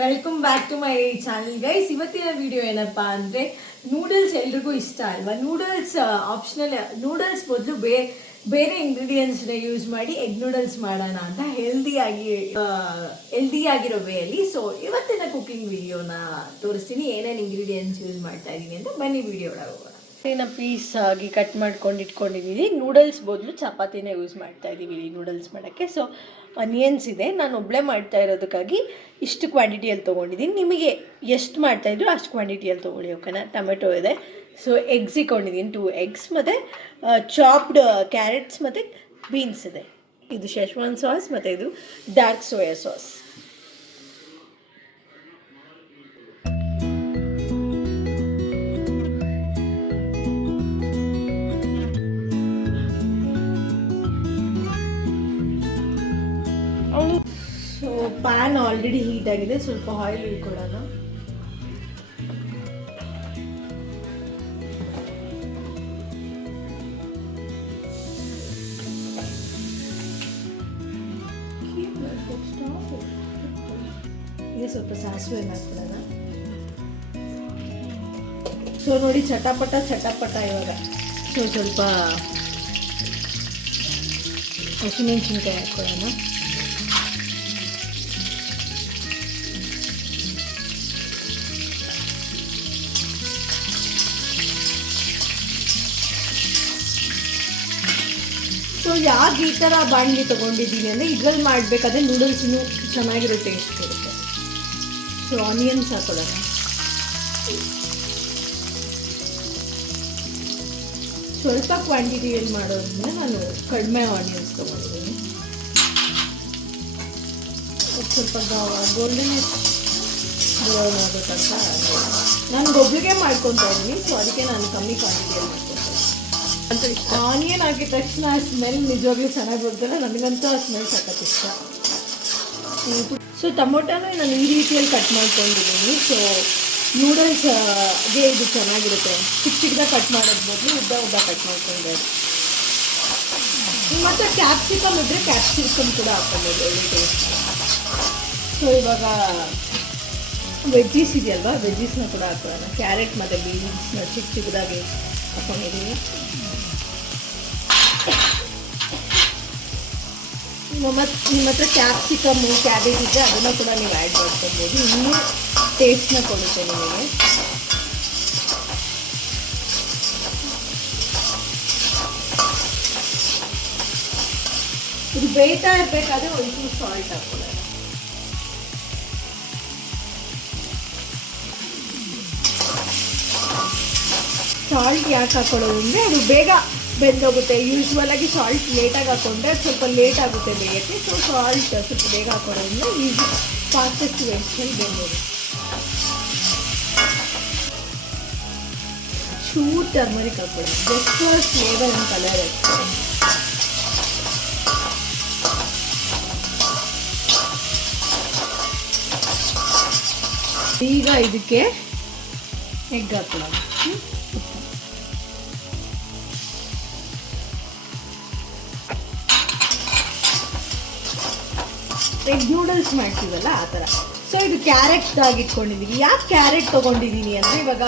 Welcome back to my channel guys. ಇವತ್ತಿನ video ಏನಪ್ಪಾ ಅಂದರೆ ನೂಡಲ್ಸ್ ಎಲ್ರಿಗೂ ಇಷ್ಟ ಅಲ್ವಾ. Noodles optional. ನೂಡಲ್ಸ್ ಬದಲು ಬೇರೆ ಇಂಗ್ರೀಡಿಯೆಂಟ್ಸ್ನ ಯೂಸ್ ಮಾಡಿ ಎಗ್ ನೂಡಲ್ಸ್ ಮಾಡೋಣ ಅಂತ ಹೆಲ್ದಿಯಾಗಿರೋ ವೇಯಲ್ಲಿ. ಸೊ ಇವತ್ತಿನ ಕುಕಿಂಗ್ ವಿಡಿಯೋನ ತೋರಿಸ್ತೀನಿ, ಏನೇನು ಇಂಗ್ರೀಡಿಯೆಂಟ್ಸ್ ಯೂಸ್ ಮಾಡ್ತಾ ಇದ್ದೀನಿ ಅಂತ. ಬನ್ನಿ ವಿಡಿಯೋ ಒಳಗೆ ಹೋಗೋಣ. ಪೀಸ್ ಆಗಿ ಕಟ್ ಮಾಡ್ಕೊಂಡು ಇಟ್ಕೊಂಡಿದ್ದೀನಿ. ನೂಡಲ್ಸ್ ಬದಲು ಚಪಾತಿನೇ ಯೂಸ್ ಮಾಡ್ತಾ ಇದ್ದೀವಿ ನೂಡಲ್ಸ್ ಮಾಡೋಕ್ಕೆ. ಸೊ ಅನಿಯನ್ಸ್ ಇದೆ, ನಾನು ಒಬ್ಬಳೇ ಮಾಡ್ತಾ ಇರೋದಕ್ಕಾಗಿ ಇಷ್ಟು ಕ್ವಾಂಟಿಟಿಯಲ್ಲಿ ತೊಗೊಂಡಿದ್ದೀನಿ. ನಿಮಗೆ ಎಷ್ಟು ಮಾಡ್ತಾಯಿದ್ರು ಅಷ್ಟು ಕ್ವಾಂಟಿಟಿಯಲ್ಲಿ ತೊಗೊಳ್ಳಿ, ಓಕೆನಾ. ಟೊಮೆಟೊ ಇದೆ, ಸೊ ಎಗ್ಸ್ ಇಟ್ಕೊಂಡಿದ್ದೀನಿ, 2 eggs, ಮತ್ತು ಚಾಪ್ಡ್ ಕ್ಯಾರೆಟ್ಸ್ ಮತ್ತು ಬೀನ್ಸ್ ಇದೆ. ಇದು ಶೆಶ್ವಾನ್ ಸಾಸ್ ಮತ್ತು ಇದು dark soya sauce. So PAN already heat ಆಗಿದೆ, ಸ್ವಲ್ಪ ಆಯಿಲ್ ಇಟ್ಕೊಳ್ಳೋಣ. ಇದೆ, ಸ್ವಲ್ಪ ಸಾಸಿವೆ ಹಾಕ್ಕೊಳ್ಳೋಣ. ಸೊ ನೋಡಿ, ಚಟಪಟ ಇವಾಗ. ಸೊ ಸ್ವಲ್ಪ ಹಸಿಮೆಣಸಿನ್ಕಾಯಿ ಹಾಕ್ಕೊಳ್ಳೋಣ. ಸೊ ಯಾಕೆ ಈ ಥರ ಬಾಣಲಿ ತೊಗೊಂಡಿದ್ದೀನಿ ಅಂದರೆ, ಇದ್ರಲ್ಲಿ ಮಾಡಬೇಕಾದ್ರೆ ನೂಡಲ್ಸ್ ಇನ್ನೂ ಚೆನ್ನಾಗಿರೋ ಟೇಸ್ಟ್ ಕೊಡುತ್ತೆ. ಸೊ ಆನಿಯನ್ಸ್ ಹಾಕೊಳ್ಳೋಣ. ಸ್ವಲ್ಪ ಕ್ವಾಂಟಿಟಿಯಲ್ಲಿ ಮಾಡೋದ್ರಿಂದ ನಾನು ಕಡಿಮೆ ಆನಿಯನ್ಸ್ ತೊಗೊಂಡಿದ್ದೀನಿ. ಸ್ವಲ್ಪ ಗೋಲ್ಡನ್ ಬ್ರೌನ್ ಆಗೋತಂತ ನಾನು ಒಬ್ಳಿಗೆ ಮಾಡ್ಕೊತಾ ಇದ್ದೀನಿ. ಸೊ ಅದಕ್ಕೆ ನಾನು ಕಮ್ಮಿ ಕ್ವಾಂಟಿಟಿಯಲ್ಲಿ ಮಾಡ್ಕೊತಾ ಇದ್ದೀನಿ. ಆನಿಯನ್ ಹಾಕಿದ ತಕ್ಷಣ ಸ್ಮೆಲ್ ನಿಜವಾಗ್ಲೂ ಚೆನ್ನಾಗಿ ಬರ್ತಲ್ಲ, ನನಗಂತೂ ಆ ಸ್ಮೆಲ್ ಸಖತ್ ಇಷ್ಟ. ಸೊ ಟೊಮೊಟೊನೂ ನಾನು ಈ ರೀತಿಯಲ್ಲಿ ಕಟ್ ಮಾಡ್ಕೊಂಡಿದ್ದೀನಿ. ಸೊ ನೂಡಲ್ಸ್ಗೆ ಇದು ಚೆನ್ನಾಗಿರುತ್ತೆ. ಚಿಕ್ಕದಾಗಿ ಕಟ್ ಮಾಡೋದು ಬದಲು ಉದ್ದ ಕಟ್ ಮಾಡ್ಕೊಂಡು. ಮತ್ತು ಕ್ಯಾಪ್ಸಿಕಮ್ ಇದ್ದರೆ ಕ್ಯಾಪ್ಸಿಕಮ್ ಕೂಡ ಹಾಕ್ಕೊಬೋದು, ಒಳ್ಳೆ ಟೇಸ್ಟ್. ಸೊ ಇವಾಗ ವೆಜ್ಜೀಸ್ ಇದೆಯಲ್ವಾ, ವೆಜ್ಜೀಸ್ನ ಕೂಡ ಹಾಕೋಣ. ಕ್ಯಾರೆಟ್ ಮತ್ತು ಬೀನ್ಸ್ನ ಚಿಕ್ಕದಾಗಿ ಹಾಕೊಂಡಿದ್ದೀನಿ. ನಿಮ್ಮ ಹತ್ರ ಕ್ಯಾಪ್ಸಿಕಮ್ಮು, ಕ್ಯಾಬೇಜ್ ಇದ್ದರೆ ಅದನ್ನು ಕೂಡ ನೀವು ಆ್ಯಡ್ ಮಾಡ್ಕೊಬೋದು, ಇನ್ನೂ ಟೇಸ್ಟ್ನ ಕೊಡುತ್ತೆ ನಿಮಗೆ. ಇದು ಬೇಯ್ತಾ ಇರಬೇಕಾದ್ರೆ ಒಂಚೂರು ಸಾಲ್ಟ್ ಹಾಕ್ಕೊಳ್ಳೋಣ. ಸಾಲ್ಟ್ ಯಾಕೆ ಹಾಕೊಳ್ಳೋದು ಅಂದರೆ ಅದು ಬೇಗ ಬೆಂದೋಗುತ್ತೆ. ಯೂಶ್ವಲ್ ಆಗಿ ಸಾಲ್ಟ್ ಲೇಟಾಗಿ ಹಾಕೊಂಡ್ರೆ ಸ್ವಲ್ಪ ಲೇಟ್ ಆಗುತ್ತೆ ಬೇಯಕ್ಕೆ. ಸೊ ಸಾಲ್ಟ್ ಸ್ವಲ್ಪ ಬೇಗ ಹಾಕೊಳ್ಳೋದ್ರಿಂದ ಈಸಿ ಫಾಸ್ಟೆಸ್ಟ್ ವೇಸ್ಟಲ್ಲಿ ಬೆಂದೋಗುತ್ತೆ. ಚೂರು ಟರ್ಮರಿಕ್ ಹಾಕೊಳ್ಳೋದು, just for flavour and colour ಅಷ್ಟೇ. ಈಗ ಇದಕ್ಕೆ ಎಗ್ ಹಾಕೊಳ್ಳೋಣ. ಎಗ್ ನೂಡಲ್ಸ್ ಮಾಡ್ತೀವಲ್ಲ ಆ ಥರ. ಸೊ ಇದು ಕ್ಯಾರೆಟ್ ಇಟ್ಕೊಂಡಿದ್ದೀನಿ. ಯಾಕೆ ಕ್ಯಾರೆಟ್ ತೊಗೊಂಡಿದ್ದೀನಿ ಅಂದರೆ, ಇವಾಗ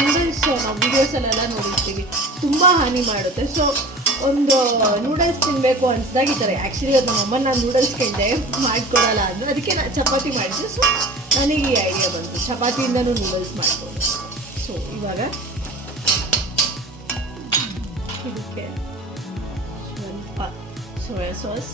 ನೂಡಲ್ಸ್ ನಾವು ವೀಡಿಯೋಸಲ್ಲೆಲ್ಲ ನೋಡಿರ್ತೀವಿ, ತುಂಬ ಹಾನಿ ಮಾಡುತ್ತೆ. ಸೊ ಒಂದು ನೂಡಲ್ಸ್ ತಿನ್ನಬೇಕು ಅನಿಸ್ದಾಗ ಈ ಥರ. ಆ್ಯಕ್ಚುಲಿ ಅದು ನಮ್ಮಮ್ಮ ನಾನು ನೂಡಲ್ಸ್ ಕೇಳಿದೆ, ಮಾಡಿಕೊಡಲ್ಲ ಅಂದರು. ಅದಕ್ಕೆ ನಾನು ಚಪಾತಿ ಮಾಡಿದೆ. ಸೊ ನನಗೆ ಈ ಐಡಿಯಾ ಬಂತು, ಚಪಾತಿಯಿಂದನೂ ನೂಡಲ್ಸ್ ಮಾಡ್ಬೋದು. ಸೊ ಇವಾಗ ಇದಕ್ಕೆ ಸ್ವಲ್ಪ ಸೋಯಾ ಸಾಸ್,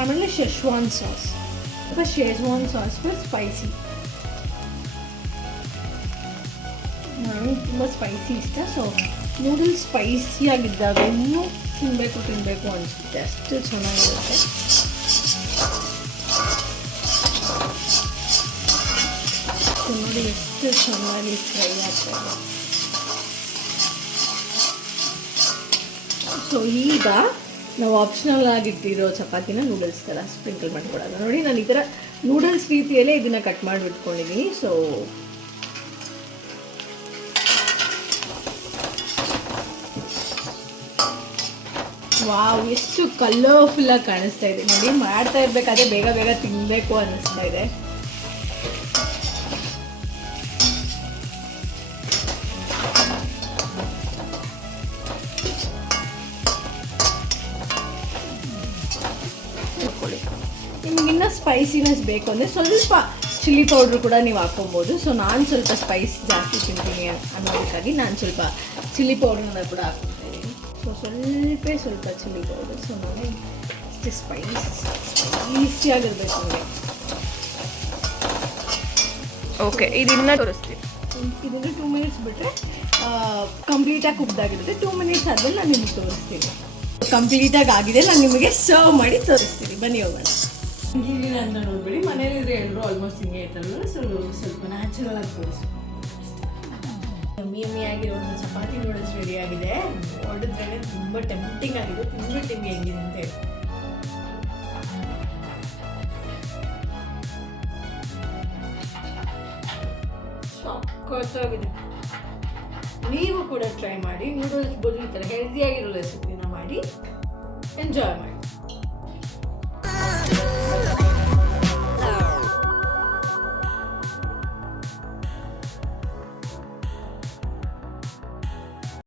ಆಮೇಲೆ Schezwan sauce. Schezwan sauce for spicy. ನನಗೆ ತುಂಬ ಸ್ಪೈಸಿ ಇಷ್ಟ. ಸೊ ನೂಡಲ್ಸ್ ಸ್ಪೈಸಿಯಾಗಿದ್ದಾಗ ಇನ್ನೂ ತಿನ್ನಬೇಕು ಅನಿಸುತ್ತೆ, ಅಷ್ಟು ಚೆನ್ನಾಗಿರುತ್ತೆ. ನೋಡಿ ಎಷ್ಟು ಚೆನ್ನಾಗಿ ಫ್ರೈ ಆಗ್ತದೆ. ಸೊ ಈಗ ನಾವು ಆಪ್ಷನಲ್ ಆಗಿಟ್ಟಿರೋ ಚಪಾತಿನ ನೂಡಲ್ಸ್ ಥರ ಸ್ಪ್ರಿಂಕಲ್ ಮಾಡ್ಕೊಡೋದು. ನೋಡಿ ನಾನು ಈ ಥರ ನೂಡಲ್ಸ್ ರೀತಿಯಲ್ಲೇ ಇದನ್ನು ಕಟ್ ಮಾಡಿಬಿಟ್ಕೊಂಡಿದ್ದೀನಿ. ಸೊ ವಾವ್, ಎಷ್ಟು ಕಲರ್ಫುಲ್ಲಾಗಿ ಕಾಣಿಸ್ತಾ ಇದೆ ನೋಡಿ. ಮಾಡ್ತಾ ಇರಬೇಕಾದ್ರೆ ಬೇಗ ಬೇಗ ತಿನ್ನಬೇಕು ಅನ್ನಿಸ್ತಾ ಇದೆ. ನಿಮಗಿನ್ನ ಸ್ಪೈಸಿನೆಸ್ ಬೇಕು ಅಂದರೆ ಸ್ವಲ್ಪ ಚಿಲ್ಲಿ ಪೌಡ್ರ್ ಕೂಡ ನೀವು ಹಾಕ್ಕೊಬೋದು. ಸೊ ನಾನು ಸ್ವಲ್ಪ ಸ್ಪೈಸ್ ಜಾಸ್ತಿ ತಿಂತೀನಿ ಅನ್ನೋದಕ್ಕಾಗಿ ನಾನು ಸ್ವಲ್ಪ ಚಿಲ್ಲಿ ಪೌಡ್ರನ್ನ ಕೂಡ ಹಾಕ್ಕೊತಾ ಇದ್ದೀನಿ. ಸೊ ಸ್ವಲ್ಪ ಚಿಲ್ಲಿ ಪೌಡರ್. ಸೊ ನೋಡಿ ಇಷ್ಟು ಸ್ಪೈಸಿಯಾಗಿರ್ಬೇಕು ನನಗೆ. ಓಕೆ, ಇದನ್ನ ತೋರಿಸ್ತೀನಿ. ಇದನ್ನು 2 ಮಿನಿಟ್ಸ್ ಬಿಟ್ಟರೆ ಕಂಪ್ಲೀಟಾಗಿ ಕುಕ್ದಾಗಿರುತ್ತೆ. 2 ಮಿನಿಟ್ಸ್ ಆದಮೇಲೆ ನಾನು ನಿಮಗೆ ತೋರಿಸ್ತೀನಿ. ಕಂಪ್ಲೀಟಾಗಿ ಆಗಿದೆ, ನಾನು ನಿಮಗೆ ಸರ್ವ್ ಮಾಡಿ ತೋರಿಸ್ತೀನಿ. ಬನ್ನಿ ಹೋಗೋಣ. ಹಿಂಗಿನ ಅಂತ ನೋಡ್ಬೇಡಿ, ಮನೇಲಿದ್ರೆ ಎಲ್ಲರೂ ಆಲ್ಮೋಸ್ಟ್ ಹಿಂಗೆ ಇರ್ತಾರಲ್ಲ. ಸ್ವಲ್ಪ ನ್ಯಾಚುರಲ್ ಆಗಿ ತೋರಿಸಿ. ಯಮ್ಮಿ ಆಗಿರೋ ಒಂದು ಚಪಾತಿ ನೂಡಲ್ಸ್ ರೆಡಿ ಆಗಿದೆ. ನೋಡಿದ್ರೇ ತುಂಬ ಟೆಂಪ್ಟಿಂಗ್ ಆಗಿದೆ. ತಿಂದ್ಬಿಟ್ಟು ನಿಮಗೆ ಹೆಂಗಿದೆ ಅಂತ ಹೇಳಿ. ಸಾಕಾಗಿದೆ. ನೀವು ಕೂಡ ಟ್ರೈ ಮಾಡಿ. ನೂಡಲ್ಸ್ ಬದಲು ಈ ಥರ ಹೆಲ್ದಿಯಾಗಿರೋ ರೆಸಿಪಿನ ಮಾಡಿ ಎಂಜಾಯ್ ಮಾಡಿ.